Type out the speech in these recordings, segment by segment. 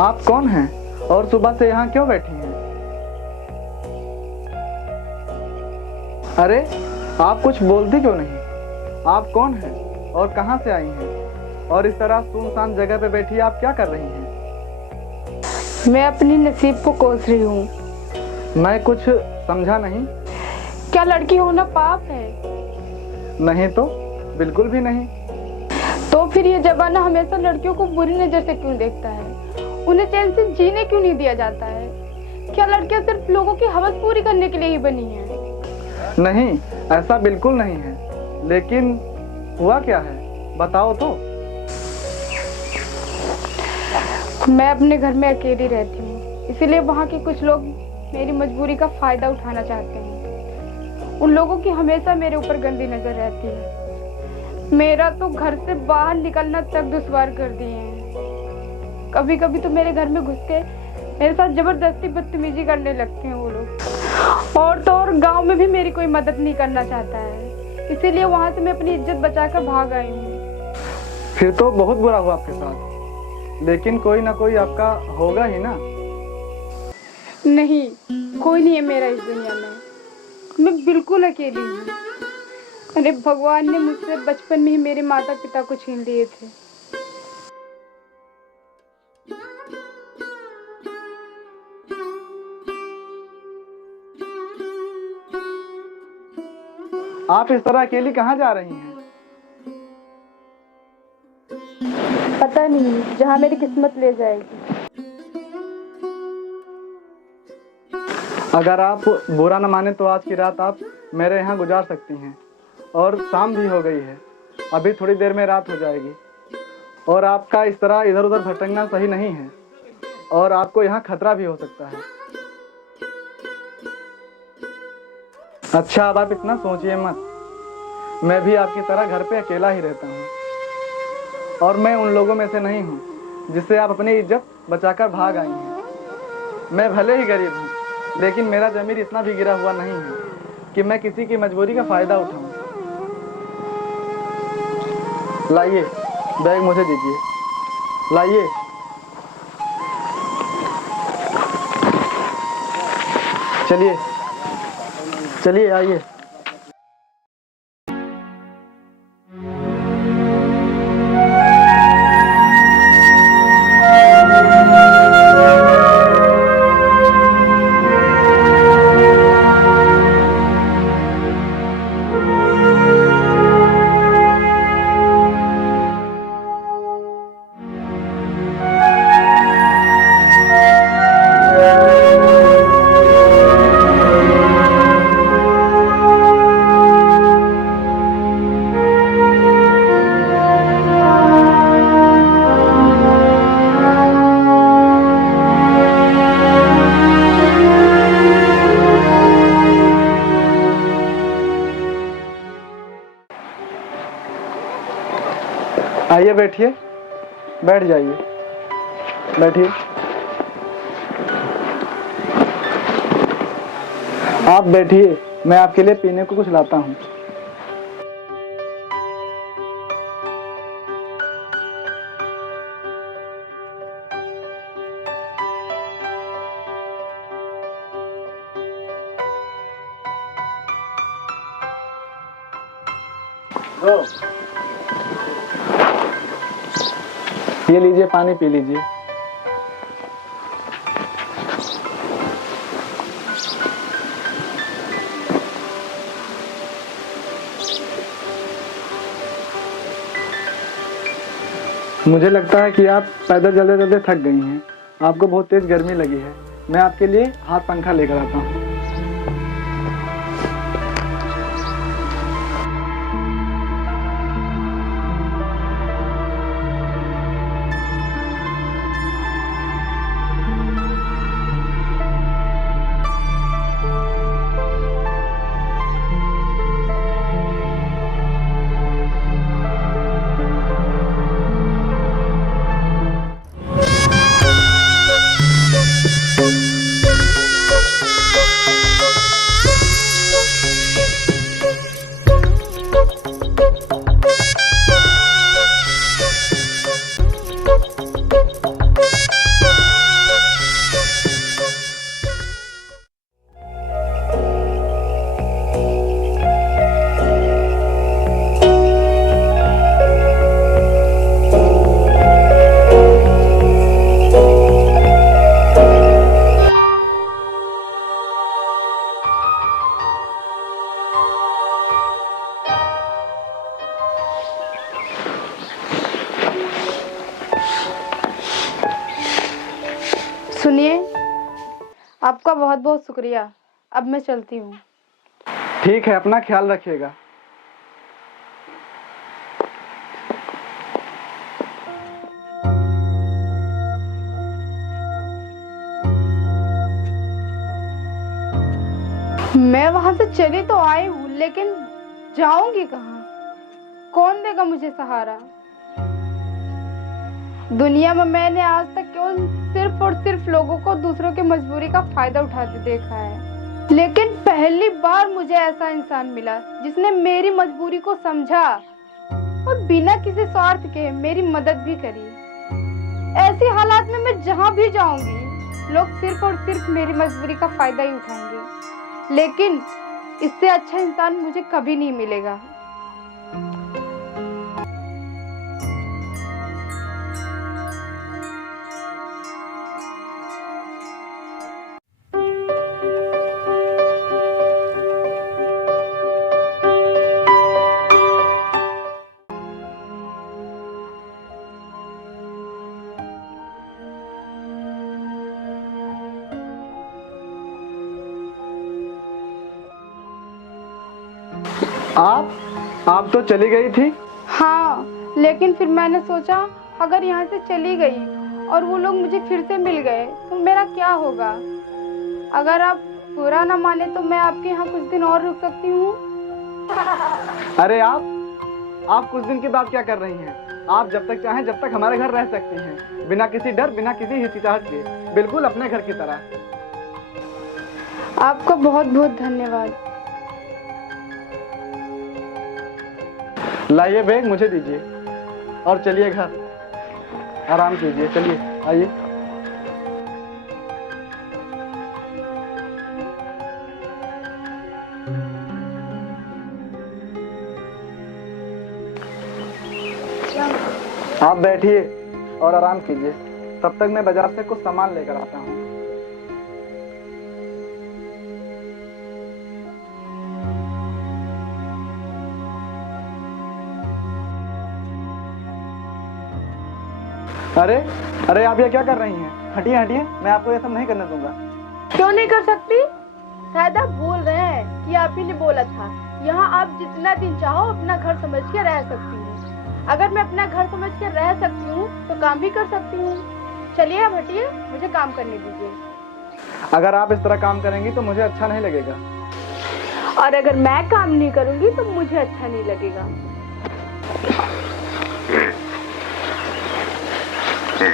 आप कौन हैं और सुबह से यहाँ क्यों बैठी हैं? अरे आप कुछ बोलती क्यों नहीं? आप कौन हैं और कहाँ से आई हैं? और इस तरह सुनसान जगह पे बैठी आप क्या कर रही हैं? मैं अपनी नसीब को कोस रही हूँ। मैं कुछ समझा नहीं। क्या लड़की होना पाप है? नहीं तो बिल्कुल भी नहीं। तो फिर ये जमाना हमेशा लड़कियों को बुरी नजर से क्यों देखता है? उन्हें चैन से जीने क्यों नहीं दिया जाता है? क्या लड़कियां सिर्फ लोगों की हवस पूरी करने के लिए ही बनी हैं? नहीं, ऐसा बिल्कुल नहीं है। लेकिन हुआ क्या है, बताओ तो। मैं अपने घर में अकेली रहती हूँ, इसीलिए वहाँ के कुछ लोग मेरी मजबूरी का फायदा उठाना चाहते हैं। उन लोगों की हमेशा मेरे ऊपर गंदी नजर रहती है। मेरा तो घर से बाहर निकलना तक दुश्वार कर दिए हैं। कभी कभी तो मेरे घर में घुस के मेरे साथ जबरदस्ती बदतमीजी करने लगते हैं वो लोग। और तो और गांव में भी मेरी कोई मदद नहीं करना चाहता है, इसीलिए वहां से मैं अपनी इज्जत बचाकर भाग आई हूँ। फिर तो बहुत बुरा हुआ आपके साथ, लेकिन कोई ना कोई आपका होगा ही ना। नहीं, कोई नहीं है मेरा इस दुनिया में। मैं बिल्कुल अकेली हूँ। अरे भगवान ने मुझसे बचपन में ही मेरे माता पिता को छीन लिए थे। आप इस तरह अकेली कहाँ जा रही हैं? पता नहीं, जहाँ मेरी किस्मत ले जाएगी। अगर आप बुरा न माने तो आज की रात आप मेरे यहाँ गुजार सकती हैं। और शाम भी हो गई है, अभी थोड़ी देर में रात हो जाएगी। और आपका इस तरह इधर उधर भटकना सही नहीं है, और आपको यहाँ खतरा भी हो सकता है। अच्छा, अब आप इतना सोचिए मत। मैं भी आपकी तरह घर पे अकेला ही रहता हूँ, और मैं उन लोगों में से नहीं हूँ जिससे आप अपनी इज्जत बचाकर भाग आई हैं। मैं भले ही गरीब हूँ, लेकिन मेरा ज़मीर इतना भी गिरा हुआ नहीं है कि मैं किसी की मजबूरी का फ़ायदा उठाऊँ। लाइए, बैग मुझे दीजिए। लाइए। चलिए चलिए, आइए। आइए बैठिए, बैठ जाइए, बैठिए। आप बैठिए, मैं आपके लिए पीने को कुछ लाता हूँ। ये लीजिए, पानी पी लीजिए। मुझे लगता है कि आप पैदल चलते चलते थक गई हैं। आपको बहुत तेज गर्मी लगी है। मैं आपके लिए हाथ पंखा लेकर आता हूँ। सुनिए, आपका बहुत बहुत शुक्रिया। अब मैं चलती हूँ। ठीक है, अपना ख्याल रखिएगा। मैं वहां से चली तो आई हूँ, लेकिन जाऊंगी कहाँ? कौन देगा मुझे सहारा? दुनिया में मैंने आज तक केवल सिर्फ और सिर्फ लोगों को दूसरों की मजबूरी का फायदा उठाते देखा है, लेकिन पहली बार मुझे ऐसा इंसान मिला जिसने मेरी मजबूरी को समझा और बिना किसी स्वार्थ के मेरी मदद भी करी। ऐसे हालात में मैं जहाँ भी जाऊंगी, लोग सिर्फ और सिर्फ मेरी मजबूरी का फायदा ही उठाएंगे, लेकिन इससे अच्छा इंसान मुझे कभी नहीं मिलेगा। आप तो चली गई थी। हाँ, लेकिन फिर मैंने सोचा अगर यहाँ से चली गई और वो लोग मुझे फिर से मिल गए तो मेरा क्या होगा? अगर आप बुरा ना माने तो मैं आपके यहाँ कुछ दिन और रुक सकती हूँ। अरे आप कुछ दिन की बात क्या कर रही हैं? आप जब तक चाहें जब तक हमारे घर रह सकती हैं, बिना किसी डर, बिना किसी हिचकिचाहट के, बिल्कुल अपने घर की तरह। आपका बहुत बहुत धन्यवाद। लाइए बैग मुझे दीजिए और चलिए घर। आराम कीजिए, चलिए आइए। आप बैठिए और आराम कीजिए, तब तक मैं बाजार से कुछ सामान लेकर आता हूँ। अरे आप ये क्या कर रही हैं? हटिए हटिए, मैं आपको ये सब नहीं करने दूंगा। क्यों नहीं कर सकती? शायद आप भूल रहे हैं कि आप ही ने बोला था यहाँ आप जितना दिन चाहो अपना घर समझ के रह सकती हूँ। अगर मैं अपना घर समझ के रह सकती हूँ तो काम भी कर सकती हूँ। चलिए आप हटिए, मुझे काम करने दीजिए। अगर आप इस तरह काम करेंगी तो मुझे अच्छा नहीं लगेगा। और अगर मैं काम नहीं करूँगी तो मुझे अच्छा नहीं लगेगा। चलिए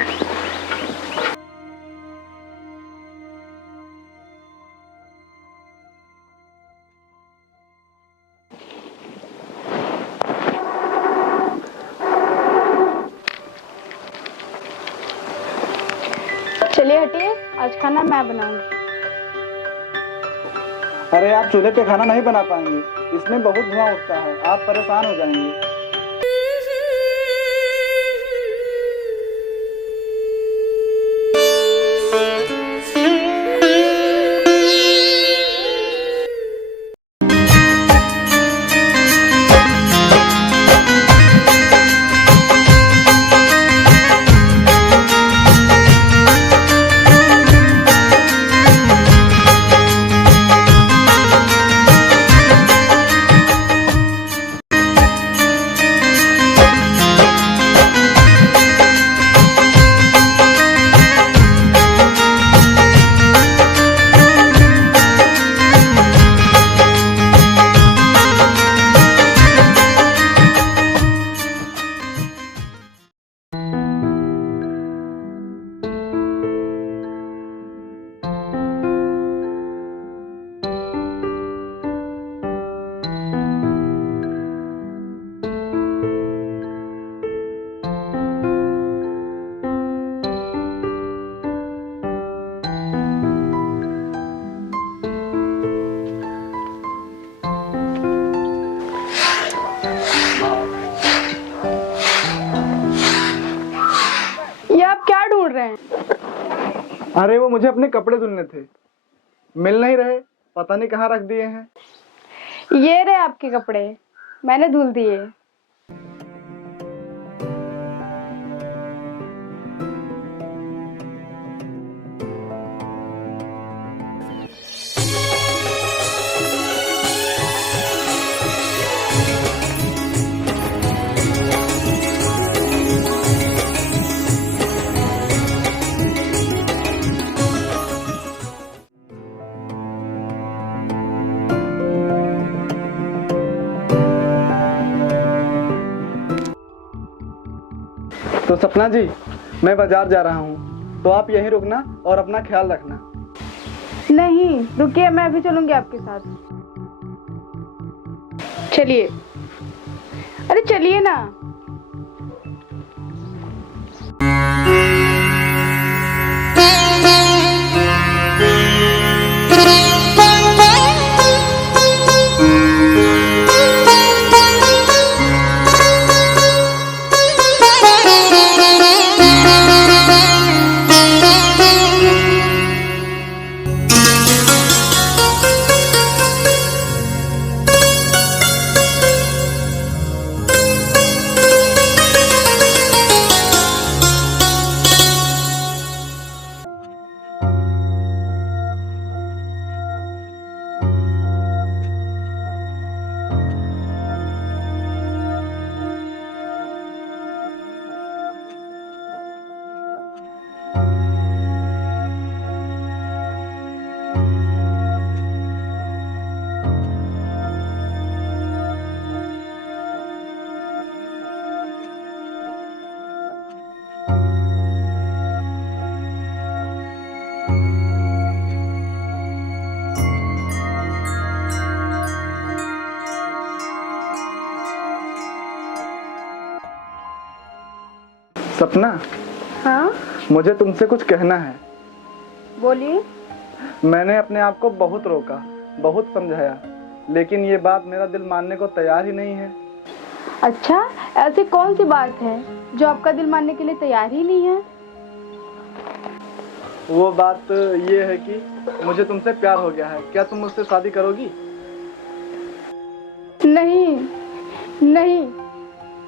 हटिए, आज खाना मैं बनाऊंगी। अरे आप चूल्हे पे खाना नहीं बना पाएंगे, इसमें बहुत धुआं उठता है, आप परेशान हो जाएंगे। ये आप क्या ढूंढ रहे हैं? अरे वो मुझे अपने कपड़े धुलने थे, मिल नहीं रहे, पता नहीं कहाँ रख दिए हैं। ये रहे आपके कपड़े, मैंने धुल दिए। तो सपना जी, मैं बाजार जा रहा हूँ, तो आप यहीं रुकना और अपना ख्याल रखना। नहीं रुकिए, मैं भी चलूंगी आपके साथ। चलिए, अरे चलिए ना। सपना, हाँ मुझे तुमसे कुछ कहना है। बोलिए। मैंने अपने आप को बहुत रोका, बहुत समझाया, लेकिन ये बात मेरा दिल मानने को तैयार ही नहीं है। अच्छा, ऐसी कौन सी बात है जो आपका दिल मानने के लिए तैयार ही नहीं है? वो बात ये है कि मुझे तुमसे प्यार हो गया है। क्या तुम मुझसे शादी करोगी? नहीं नहीं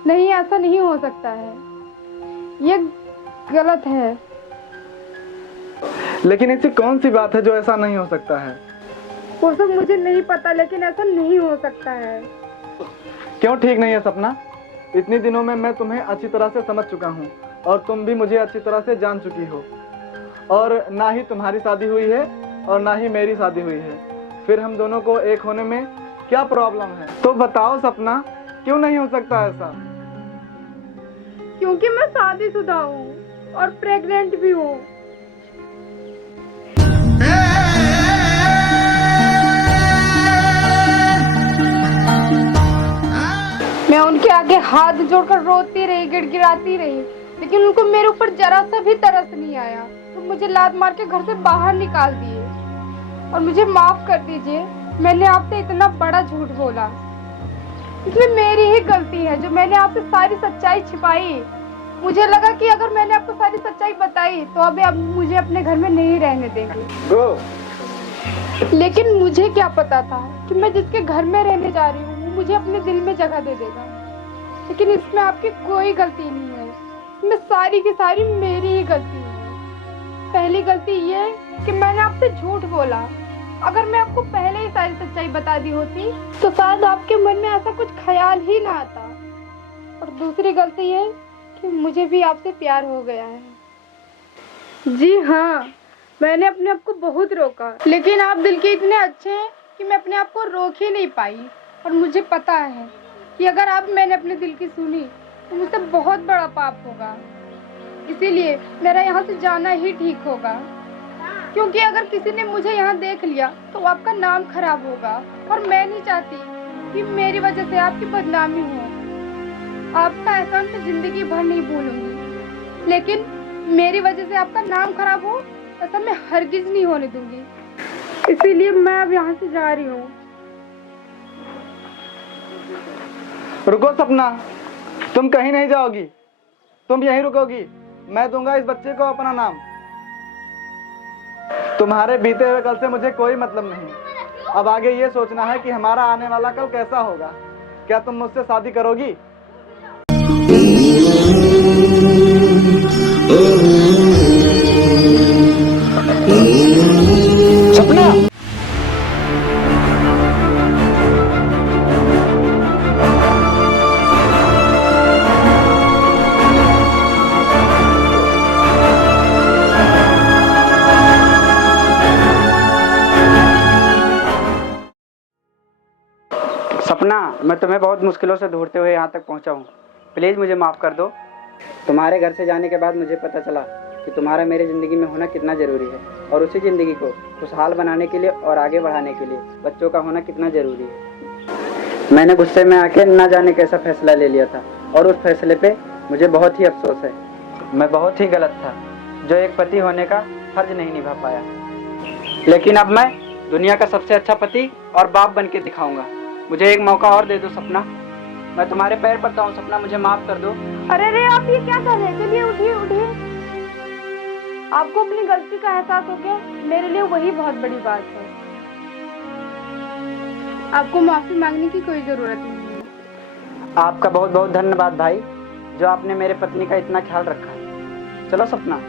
नहीं, ऐसा नहीं हो सकता है, ये गलत है। लेकिन ऐसी कौन सी बात है जो ऐसा नहीं हो सकता है? वो सब मुझे नहीं पता, लेकिन ऐसा नहीं हो सकता है। क्यों ठीक नहीं है सपना? इतने दिनों में मैं तुम्हें अच्छी तरह से समझ चुका हूँ और तुम भी मुझे अच्छी तरह से जान चुकी हो, और ना ही तुम्हारी शादी हुई है और ना ही मेरी शादी हुई है। फिर हम दोनों को एक होने में क्या प्रॉब्लम है? तो बताओ सपना, क्यों नहीं हो सकता ऐसा? क्योंकि मैं शादीशुदा हूँ और प्रेग्नेंट भी हूँ। मैं उनके आगे हाथ जोड़कर रोती रही, गिड़गिड़ाती रही, लेकिन उनको मेरे ऊपर जरा सा भी तरस नहीं आया। तो मुझे लात मार के घर से बाहर निकाल दिए। और मुझे माफ कर दीजिए, मैंने आपसे इतना बड़ा झूठ बोला। इसमें मेरी ही गलती है जो मैंने आपसे सारी सच्चाई छिपाई। मुझे लगा कि अगर मैंने आपको सारी सच्चाई बताई तो अभी आप मुझे अपने घर में नहीं रहने देंगे। लेकिन मुझे क्या पता था कि मैं जिसके घर में रहने जा रही हूँ वो मुझे अपने दिल में जगह दे देगा। लेकिन इसमें आपकी कोई गलती नहीं है, इसमें सारी की सारी मेरी ही गलती है। पहली गलती ये कि मैंने आपसे झूठ बोला। अगर मैं आपको पहले ही सारी सच्चाई बता दी होती तो शायद आपके मन में ऐसा कुछ ख्याल ही ना आता। और दूसरी गलती ये कि मुझे भी आपसे प्यार हो गया है। जी हाँ, मैंने अपने आप को बहुत रोका, लेकिन आप दिल के इतने अच्छे हैं कि मैं अपने आप को रोक ही नहीं पाई। और मुझे पता है कि अगर आप मैंने अपने दिल की सुनी तो मुझसे बहुत बड़ा पाप होगा। इसीलिए मेरा यहाँ से जाना ही ठीक होगा, क्योंकि अगर किसी ने मुझे यहाँ देख लिया तो आपका नाम खराब होगा। और मैं नहीं चाहती कि मेरी वजह से आपकी बदनामी हो। आपका एहसान तो जिंदगी भर नहीं भूलूंगी, लेकिन मेरी वजह से आपका नाम खराब हो ऐसा मैं हरगिज नहीं होने दूंगी। इसीलिए मैं अब यहाँ से जा रही हूँ। रुको सपना, तुम कहीं नहीं जाओगी, तुम यहीं रुकोगी। मैं दूंगा इस बच्चे को अपना नाम। तुम्हारे बीते हुए कल से मुझे कोई मतलब नहीं। अब आगे ये सोचना है कि हमारा आने वाला कल कैसा होगा। क्या तुम मुझसे शादी करोगी? सपना, सपना, मैं तुम्हें बहुत मुश्किलों से ढूंढते हुए यहाँ तक पहुँचा हूँ। प्लीज़ मुझे माफ़ कर दो। तुम्हारे घर से जाने के बाद मुझे पता चला कि तुम्हारा मेरी ज़िंदगी में होना कितना ज़रूरी है, और उसी ज़िंदगी को खुशहाल बनाने के लिए और आगे बढ़ाने के लिए बच्चों का होना कितना ज़रूरी है। मैंने गुस्से में आके ना जाने कैसा फैसला ले लिया था, और उस फैसले पे मुझे बहुत ही अफसोस है। मैं बहुत ही गलत था जो एक पति होने का फर्ज नहीं निभा पाया, लेकिन अब मैं दुनिया का सबसे अच्छा पति और बाप बन के दिखाऊंगा। मुझे एक मौका और दे दो सपना, मैं तुम्हारे पैर पड़ता हूँ सपना, मुझे माफ कर दो। अरे रे, आप ये क्या कर रहे हैं? चलिए उठिए उठिए। आपको अपनी गलती का एहसास हो गया, मेरे लिए वही बहुत बड़ी बात है। आपको माफी मांगने की कोई जरूरत नहीं है। आपका बहुत बहुत धन्यवाद भाई, जो आपने मेरे पत्नी का इतना ख्याल रखा। चलो सपना।